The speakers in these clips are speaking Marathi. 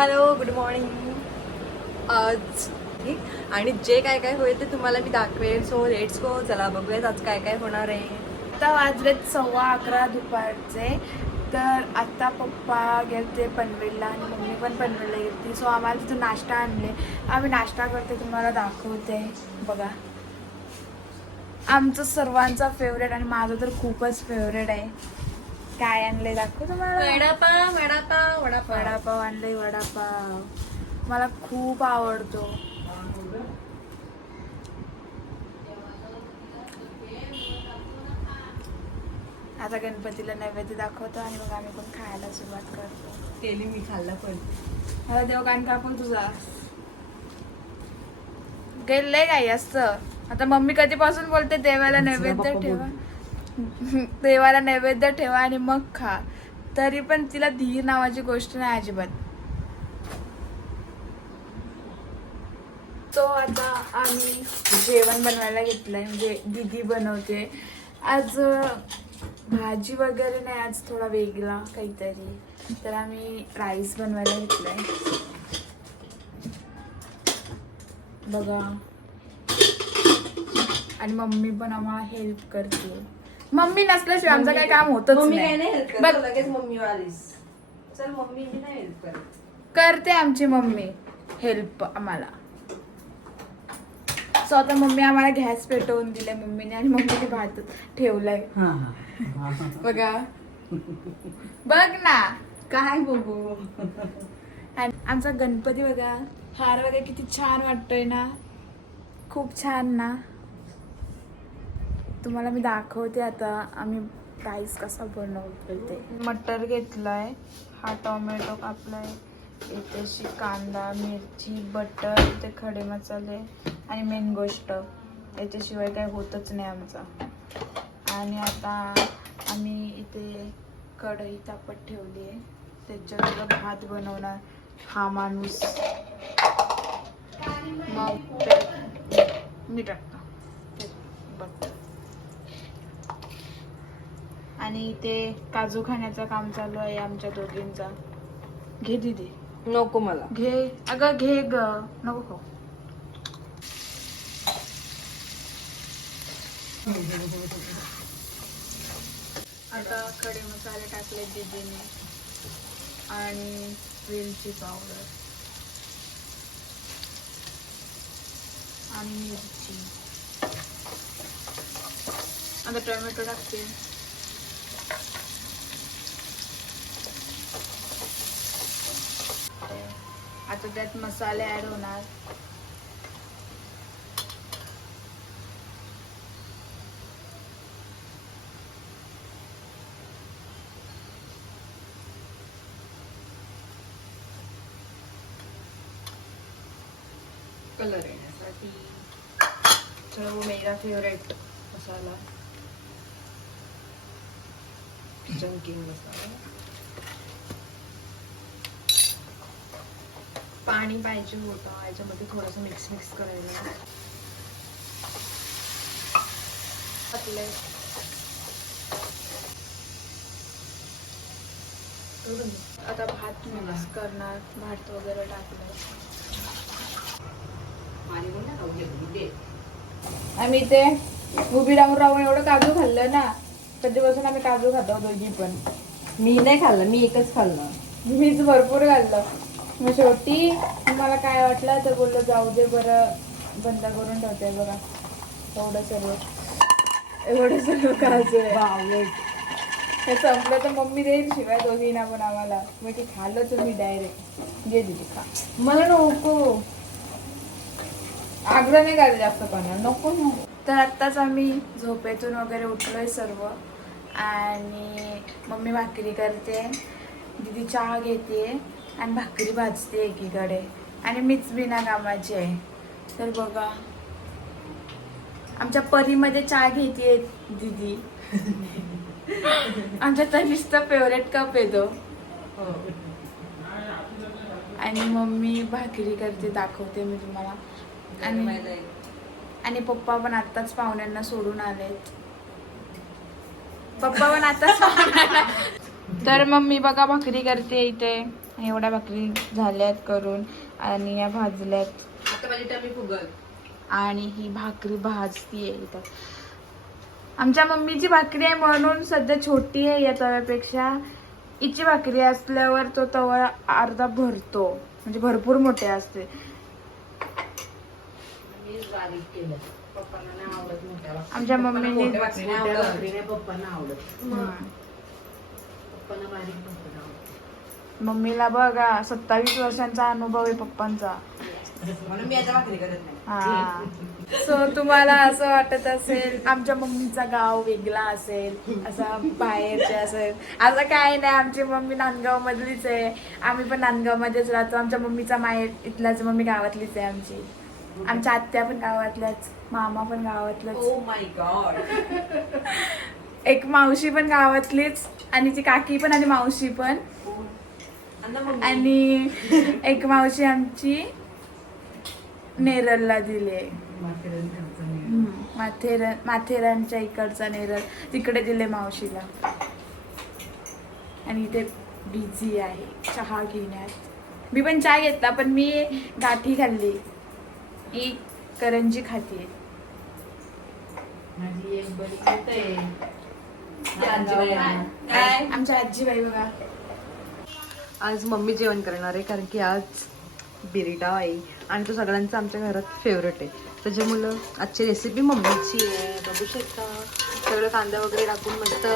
हॅलो गुड मॉर्निंग आज आणि जे काय काय होईल ते तुम्हाला मी दाखवेन. सो लेट्स गो चला बघूयात आज काय काय होणार आहे. आता वाजलेत सव्वा अकरा दुपारचे. तर आत्ता पप्पा गेलते पनवेलला आणि मम्मी पण पनवेलला गेलती. सो आम्हाला तिथं नाश्ता आणले. आम्ही नाश्ता करते तुम्हाला दाखवते. बघा. आमचं सर्वांचा फेवरेट आणि माझं तर खूपच फेवरेट आहे. काय आणलंय दाखवू तुम्हाला वडापाव वडापाव वडापाव. वडापाव आणलंय वडापाव. मला खूप आवडतो. आता गणपतीला नैवेद्य दाखवतो आणि मग आम्ही पण खायला सुरुवात करतो. केली मी खाल्ला पण. मला देव कान कापून तुझा. गेलंय काय असतं आता मम्मी कधीपासून बोलते देवाला नैवेद्य ठेवा. देवाला नैवेद्य ठेवा आणि मग खा. तरी पण तिला धीर नावाची गोष्ट नाही अजिबात. तो आता आम्ही जेवण बनवायला घेतलंय. म्हणजे दिदी बनवते. आज भाजी वगैरे नाही. आज थोडा वेगळा काहीतरी. तर आम्ही राईस बनवायला घेतलाय. बघा. आणि मम्मी पण आम्हाला हेल्प करते. मम्मी नसल्याशिवाय आमचं काही काम होतच मम्मी काय नाही बघ. लगेच मम्मी आलीस चल मम्मी मी नाही हेल्प करत. करते आमची मम्मी. हेल्प आम्हाला. सो आता मम्मी आम्हाला गॅस पेटवून दिले मम्मीने आणि मम्मीने भात ठेवलाय. बघा. बघ ना. काय बघू? आणि आमचा गणपती बघा. हार वगैरे किती छान वाटतोय ना. खूप छान ना. तुम्हाला मी दाखवते आता आम्ही राईस कसा बनवतो ते. मटर घेतलाय हा टोमॅटो कापलाय इथे कांदा मिरची बटर इथे खडे मसाले आणि मेन गोष्ट याच्याशिवाय काही होतच नाही आमचा. आणि आता आम्ही इथे कढई तापत ठेवली आहे. त्याच्यावर भात बनवणार हा माणूस. मग ते मी टाकतो ते बटर आणि इथे काजू खाण्याचं काम चालू आहे आमच्या दोघींचा. घे दीदी. नको मला. घे. अगं घे ग. नको खाऊ. आता खडे मसाले टाकले दीदीने आणि वेलची पावडर आणि मिरची. आता टोमॅटो टाकते. आता त्यात मसाले ऍड होणार. कलर येण्यासाठी चलो मेरा फेवरेट मसाला. किचन मसाला. पाणी पाहिजे होतं. याच्यामध्ये थोडंसं मिक्स मिक्स करायला. आता भात मिक्स करणार. भात वगैरे टाकणार. आम्ही ते उभी राहून राहून एवढं काजू खाल्लं ना कधीपासून आम्ही काजू खातो दोघी पण. मी नाही खाल्लं मी एकच खाल्लं. मीच भरपूर खाल्लं. मग शेवटी मला काय वाटलं तर बोललं जाऊ दे बरं बंद करून ठेवते बघा. एवढं सर्व एवढं सर्व काजू आहे हे संपलं तर मम्मी देईल शिवाय दोघींना पण आम्हाला. मग ती खाल्लं तुम्ही डायरेक्ट घे दिली खा. मला नको. आग्रह नाही करायला जास्त नको नको. तर आत्ताच आम्ही झोपेतून वगैरे उठलोय सर्व. आणि मम्मी भाकरी करते. दीदी चहा घेते. आणि भाकरी भाजते एकीकडे. आणि मीच बिना कामाची आहे. तर बघा. आमच्या परीमध्ये चहा घेते दीदी. आमच्या तनिषचा फेवरेट कप येतो आणि मम्मी भाकरी करते दाखवते मी तुम्हाला. आणि आणि पप्पा पण आत्ताच पाहुण्यांना सोडून आलेत. पप्पा पण पाहुण्यांना तर मम्मी बघा भाकरी करते इथे. एवढ्या भाकरी झाल्यात करून आणि या भाजल्यात. आता माझी टमी फुगल. आणि ही भाकरी भाजती आहे इथं. आमच्या मम्मीची भाकरी आहे म्हणून सध्या छोटी आहे या तव्यापेक्षा. हिची भाकरी असल्यावर तो तवा अर्धा भरतो. म्हणजे भरपूर मोठे असते. आमच्या मम्मीने हम्म. मम्मीला बघा सत्तावीस वर्षांचा अनुभव आहे पप्पांचा. हा. सो तुम्हाला असं वाटत असेल आमच्या मम्मीचा गाव वेगळा असेल असा बाहेरचे असेल. असं काय नाही आमची मम्मी नांदगाव मधलीच आहे. आम्ही पण नांदगाव मध्येच राहतो. आमच्या मम्मीचा माहेर इथलाच मम्मी गावातलीच आहे आमची. आमच्या आत्या पण गावातल्याच मामा पण गावातलाच. गॉड एक मावशी पण गावातलीच आणि ती काकी पण आणि मावशी पण. आणि एक मावशी आमची नेरलला दिली. आहे. माथेरन माथेरानच्या इकडचा नेरळ तिकडे दिले मावशीला. आणि इथे बिझी आहे चहा घेण्यात. मी पण चहा घेतला पण मी गाठी खाल्ली. ही करंजी खातीये. काय आमच्या आजीबाई बघा. आज मम्मी जेवण करणार आहे कारण की आज बिरिडा आहे आणि तो सगळ्यांचा आमच्या घरात फेवरेट आहे. त्याच्यामुळं आजची रेसिपी मम्मीची आहे. बघू शकता. सगळं कांदा वगैरे टाकून मस्त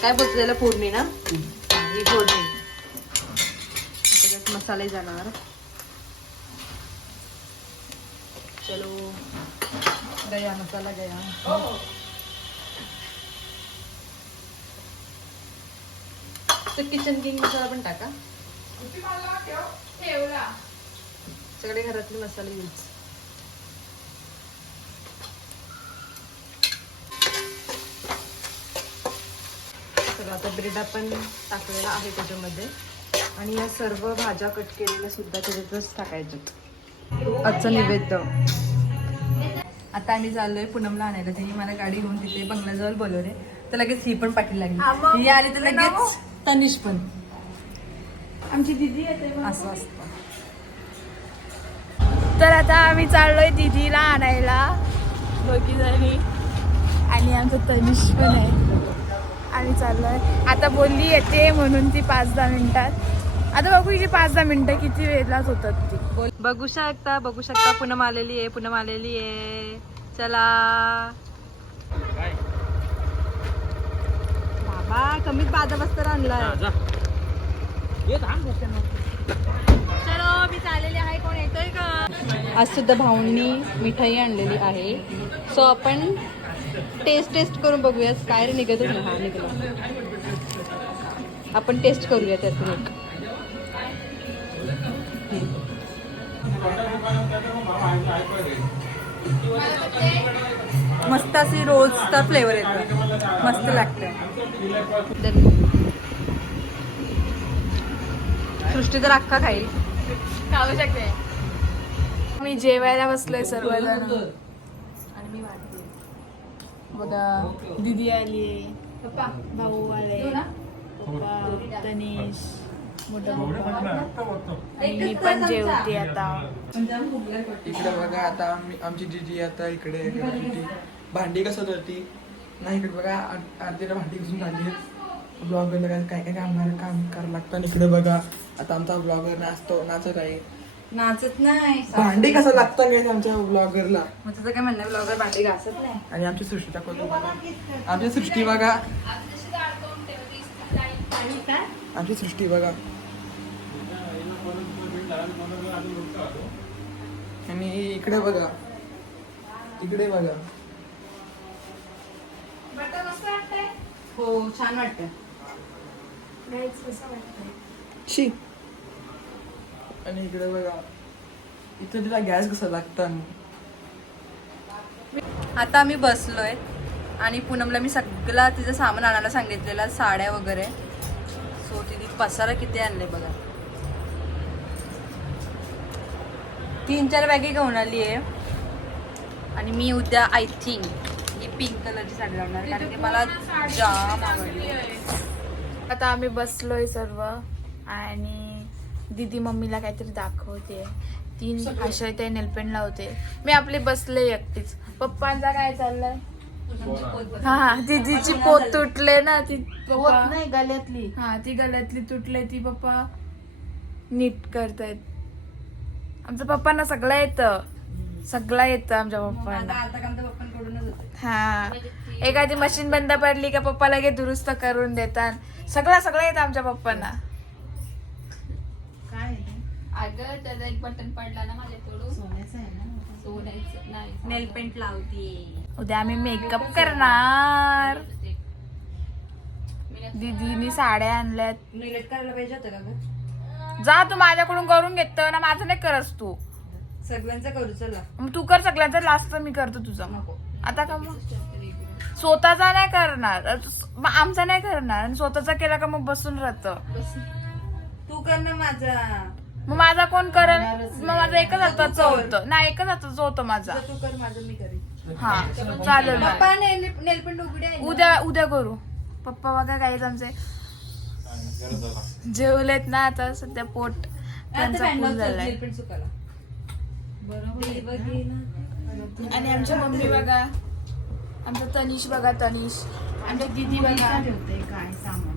काय बोलतो त्याला फोडणी ना? ही फोडणी. त्याच्यात मसाले जाणार. चलो. गया मसाला गया. तर किचन किंग मसाला पण टाका. सगळे घरातले मसाले यूज तर आता ब्रेड आपण टाकलेला आहे त्याच्यामध्ये. आणि या सर्व भाज्या कट केलेल्या सुद्धा त्याच्यातच टाकायच्यात. आजचं नैवेद्य. आता आम्ही चाललोय पूनमला आणायला. तिने मला गाडी घेऊन तिथे बंगल्याजवळ बोलवले तर लगेच ही पण पाठी लागली. ही आली तर लगेच तनिष पण. आमची दिदी येते. असं असतं तर आता आम्ही चाललोय दिदीला आणायला. दोघी जणी. आणि आमचं तनिष पण आहे. आम्ही चाललोय. आता बोलली येते म्हणून ती पाच दहा मिनिटात. आता बघू हिची पाच दहा मिनिटं किती वेळाच होतात ती. बोल. बघू शकता बघू शकता. पूनम आलेली आहे पूनम आलेली आहे. चला. बाबा कमीत बाधा बस्तर आणलाय चलो मी चाललेली आहे कोण येतोय का आज सुद्धा भाऊंनी मिठाई आणलेली आहे. सो आपण टेस्ट टेस्ट करून बघूया काय रे निघतच नाही हा निघला. आपण टेस्ट करूया त्यातून एक. मस्त अशी रोजचा फ्लेवर येतो. मस्त लागतं. सृष्टी तर अख्खा खाईल. खाऊ शकते. मी जेवायला बसलोय सर्वजण आणि मी वाटते बघा दिदी आली पप्पा. भाऊ आले पप्पा तनिष मोठा मी पण जेवते आता. इकडे बघा आता आमची जीजी आता इकडे होती भांडी कसं होती नाही इकडे बघा आर- अर्धीला भांडी घुसून झाली ब्लॉगरला काय काय काय काम काम करावं लागतं. इकडे बघा आता आमचा ब्लॉगर नाचतो नाचत आहे. नाचत नाही. भांडी कसं लागतं काय आमच्या ब्लॉगरला मग तुझं काय म्हणणं ब्लॉगर भांडी घासत नाही? आणि आमची सृष्टी दाखवतो बघा आमची सृष्टी बघा. आमची सृष्टी बघा. आणि इकडे बघा. इकडे बघा. हो. छान वाटतं शी. आणि इकडे बघा. इथं तिला गॅस कसं लागतं आता आम्ही बसलोय आणि पूनमला मी सगळा तिचं सामान आणायला सांगितलेलं साड्या वगैरे. सो तिने पसारा किती आणले बघा. तीन चार बॅगे घेऊन आली आहे. आणि मी उद्या आय थिंक ही पिंक कलरची साडी लावणार कारण की मला जाम आवडली. आता आम्ही बसलोय सर्व आणि दीदी मम्मीला काहीतरी दाखवते. तीन अशा ते नेलपेंट लावते. मी आपली बसले एकटीच. पप्पांचा काय चाललंय? हा दीदीची पोत तुटले ना ती पप्पा. नाही गल्यातली हा ती गळ्यातली तुटले ती पप्पा. नीट करतायत. आमच्या पप्पांना सगळं येतं. सगळं येतं आमच्या पप्पांना. हा. एखादी मशीन बंद पडली का पप्पा लगेच दुरुस्त करून देतात. सगळं सगळं येतं आमच्या पप्पांना. अगं त्याचा एक बटन पडला ना माझ्याकडून सोन्याचं आहे ना सोन्याचं नाही नेल पेंट लावते. उद्या आम्ही मेकअप करणार. दीदीनी साड्या आणल्यात. करायला पाहिजे होतं का ग? जा तू माझ्याकडून करून घेतो ना माझं नाही करस तू. सगळ्यांचं करू चला. मग तू कर सगळ्यांचा लास्ट मी करतो तुझं. नको. आता का मग? स्वतःचा नाही करणार. मग आमचा नाही करणार. आणि स्वतःचा केला का मग बसून राहतं. तू कर ना माझा. मग माझा कोण करल? मग माझं एकच हाताचं होतं. नाही एकच हाताचं होतं माझा. तू कर माझं मी करेन. हा चालेल मला. पप्पा नेल उघडे आहे ना? उद्या उद्या करू. पप्पा बघा काहीच आमचे. जेवलेत ना आता सध्या पोट. आता त्यांचा फुल झालाय. नेल सुकायला. आणि आमची मम्मी बघा. आमचा तनिष बघा तनिष. आमची दीदी बघा. ठेवते काय सामान